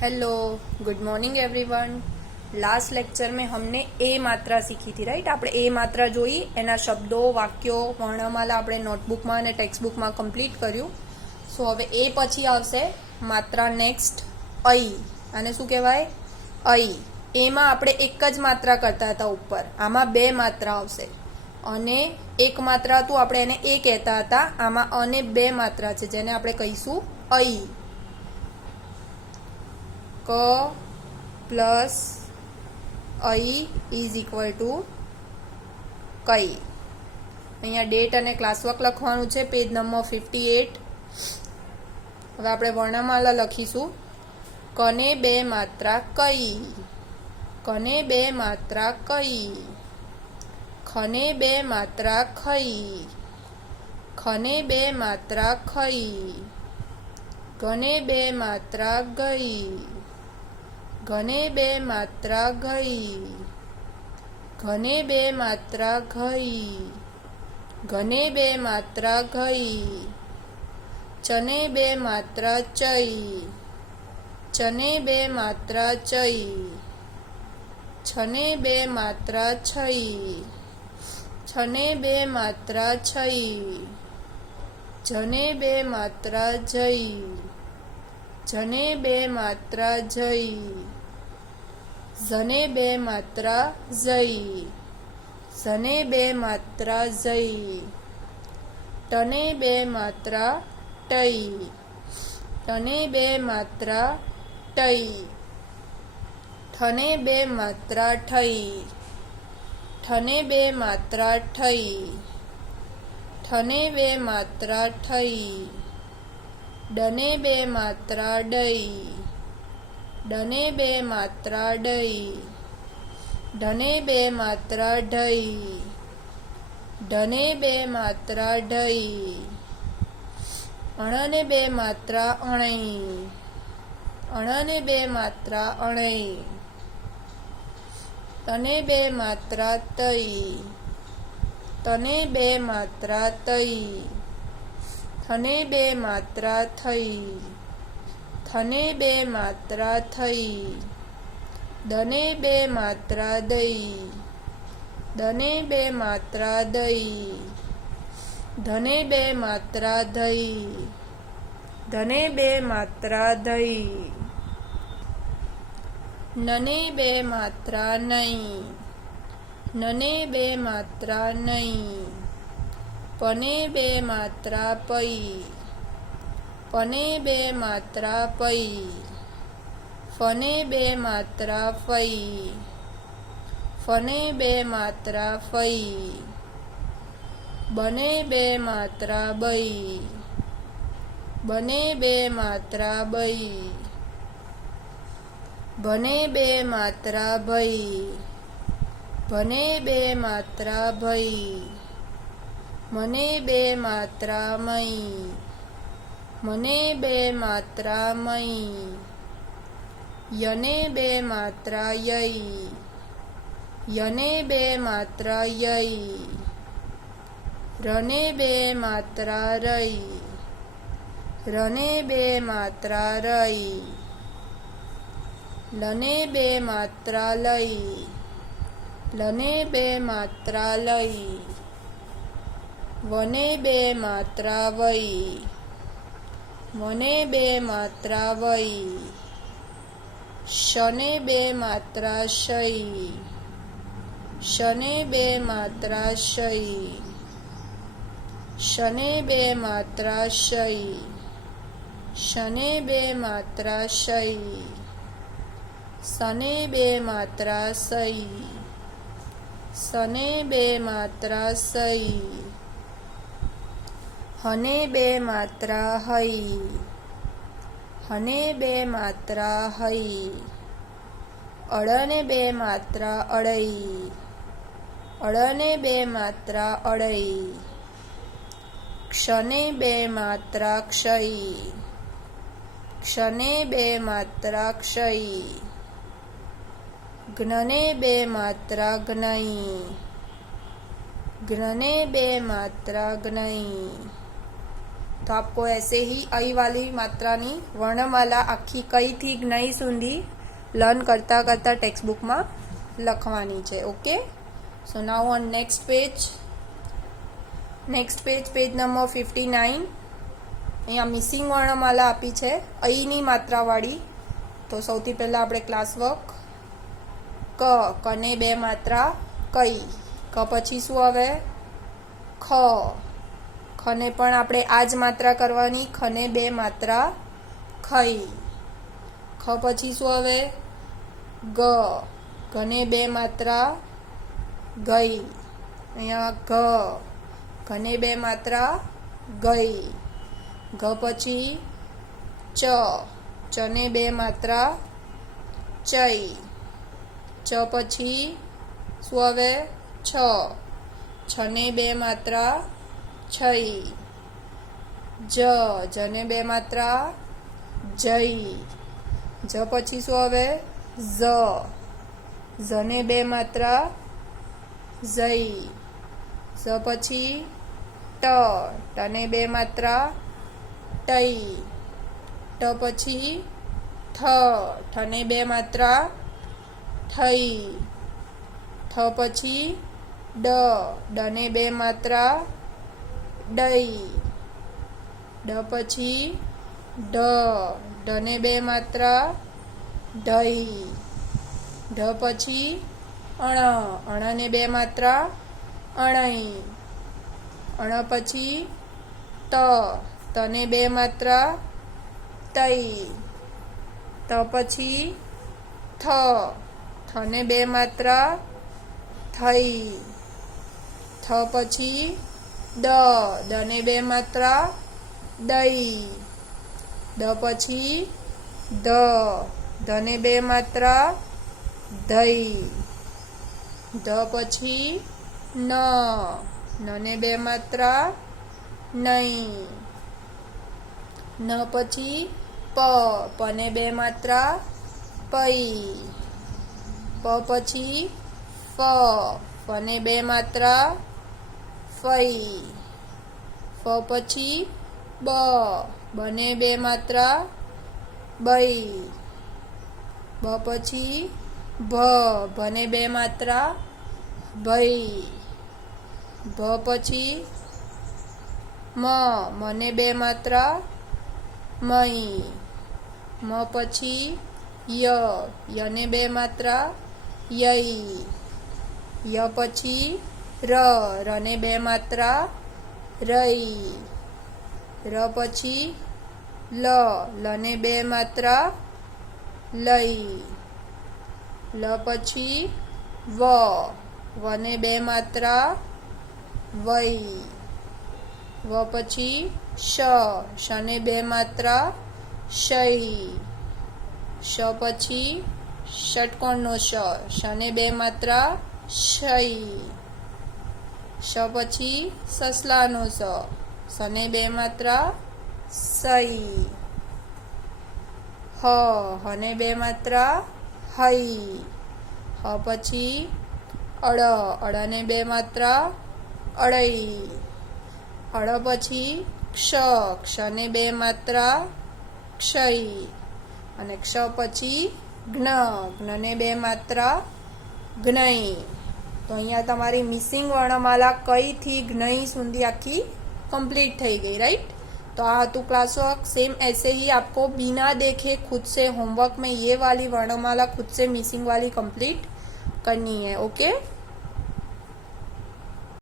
Hello, good morning everyone. Last lecture में हमने ए मात्रा सीखी थी, राइट। આપણે એ માત્રા જોઈ, એના શબ્દો, વાક્યો, વર્ણમાલા આપણે નોટબુકમાં અને ટેક્સ્ટબુકમાં કમ્પ્લીટ કર્યું। સો હવે એ પછી આવશે માત્રા નેક્સ્ટ ऐ। આને શું કહેવાય? ऐ। એમાં આપણે એક જ માત્રા કરતા હતા ઉપર, આમાં બે માત્રા આવશે અને એક માત્રા હતું આપણે એને એ કહેતા હતા, આમાં અને બે માત્રા છે જેને આપણે કહીશું ऐ। क plus A is equal to कई। अहींया डेट अने क्लास वर्क लखवानुं छे, पेज नंबर 58। हवे आपणे वर्णमाला लखीशुं। कने बे मात्रा कई, कने बे मात्रा कई, खने बे मात्रा खई, खने बे मात्रा खई, घने बे मात्रा गई, घने बे मात्रा गई, घने बे मात्रा गई, घने बे मात्रा गई, चने बे मात्रा चई, चने बे मात्रा चई, छने बे मात्रा छई, छने बे मात्रा छई, जने बे मात्रा जई, जने बे मात्रा जई, जने बे मात्रा जई, जने बे मात्रा जई, टने बे मात्रा टई, टने बे मात्रा टई, ठने बे मात्रा ठई, ठने बे मात्रा ठई, ठने बे मात्रा ठई, डने बे मात्रा डई, डने बे मात्रा डई, ढने बे मात्रा ढई, ढने बे मात्रा ढई, अणने बे मात्रा अणई, अणने बे मात्रा अणई, तने बे मात्रा तई, तने बे मात्रा तई, थने बे मात्रा थई, थने बे मात्रा थई, दने बे मात्रा दई, दने बे मात्रा दई, धने बे मात्रा दई, धने बे मात्रा दई, नने बे मात्रा नई, नने बे मात्रा नई, पने बे मात्रा पई, पने बे मात्रा पई, फने बे मात्रा फई, फने बे मात्रा फई, बने बे मात्रा बई, बने बे मात्रा बई, बने बे मात्रा भई, बने बे मात्रा भई, मने बे मात्रा मई, मने बे मात्रा मई, यने बे मात्रा यई, यने बे मात्रा यई, रने बे मात्रा रई, रने बे मात्रा रई, लने बे मात्रा लई, लने बे मात्रा लई, वने बे मात्रा वई, वने बे मात्रा वई, शने बे मात्रा शई, शने बे मात्रा शई, शने बे मात्रा शई, शने बे मात्रा शई, सने बे मात्रा सई, सने बे मात्रा सई, हने बे मात्रा हई, हने बे मात्रा हई, अड़ने बे मात्रा अड़ई, अड़ने बे मात्रा अड़ई, क्षने बे मात्रा क्षई, क्षने बे मात्रा क्षई, घ्नने बे मात्रा घ्नई, घ्नने बे मात्रा घ्नई, तो आपको ऐसे ही अई वाली मात्रानी वर्णमाला आखी कई थी ज्ञ सुधी लर्न करता करता टेक्स्ट बुक में लखवानी है। Okay, so now on next page page number 59 अहींया मिसिंग वर्णमाला आपी है अई नी मात्रा वाली। तो सौथी पहला आपणे क्लास वर्क कने बे मात्रा कई क पछी शुं आवे ख खने पण आपणे आज मात्रा करवानी खने बे मात्रा खई ख पछी शुं आवे ग घने बे मात्रा गई अहींया घ घने बे मात्रा गई घ पछी च चने बे मात्रा चई च पछी शुं आवे छ छने बे मात्रा छई ज जने बे मात्रा जई ज पछी शुं आवे ज जने बे मात्रा जई ज पछी ट टने बे मात्रा टई ट पछी ठ ठने बे मात्रा ठई ठ पछी ड डने बे मात्रा डई ड पछी ढ ढने बे मात्रा ढई ढ पछी अण अणने बे मात्रा अणई अण पछी त तने बे मात्रा तई त पछी थ थने बे मात्रा थई थ पछी द दने बे मात्रा दई द पछी ध धने बे मात्रा धई ध पछी न नने बे मात्रा नई न पछी प पने बे मात्रा पई प पछी फ फने बे मात्रा फई फ पछी ब बने बे मात्रा बई ब पछी भ भने बे मात्रा भई भ पछी म मने बे मात्रा मई म पछी य यने बे मात्रा यई य पछी र रने बे मात्रा रई र पछी ल लने बे मात्रा लई ल पछी व वने बे मात्रा वई व पछी श शने बे मात्रा शई श पछी षटकोणनो श शने बे मात्रा शई श पछी ससलानो स सने बे मात्रा सई ह हने बे मात्रा हई ह पछी अड़ अड़ने बे मात्रा अड़ई अड़ पछी क्ष क्षने बे मात्रा क्षई अने क्ष पछी घ्न घ्नने बे मात्रा घ्नई। तो अहींया तमारी मिसिंग वर्णमाला कई थी घ्नई सुधी आखी कंप्लीट थई गई, राइट। तो आ हतुं क्लास वर्क। सेम ऐसे ही आपको बिना देखे खुद से होमवर्क में ये वाली वर्णमाला खुद से मिसिंग वाली कंप्लीट करनी है। ओके।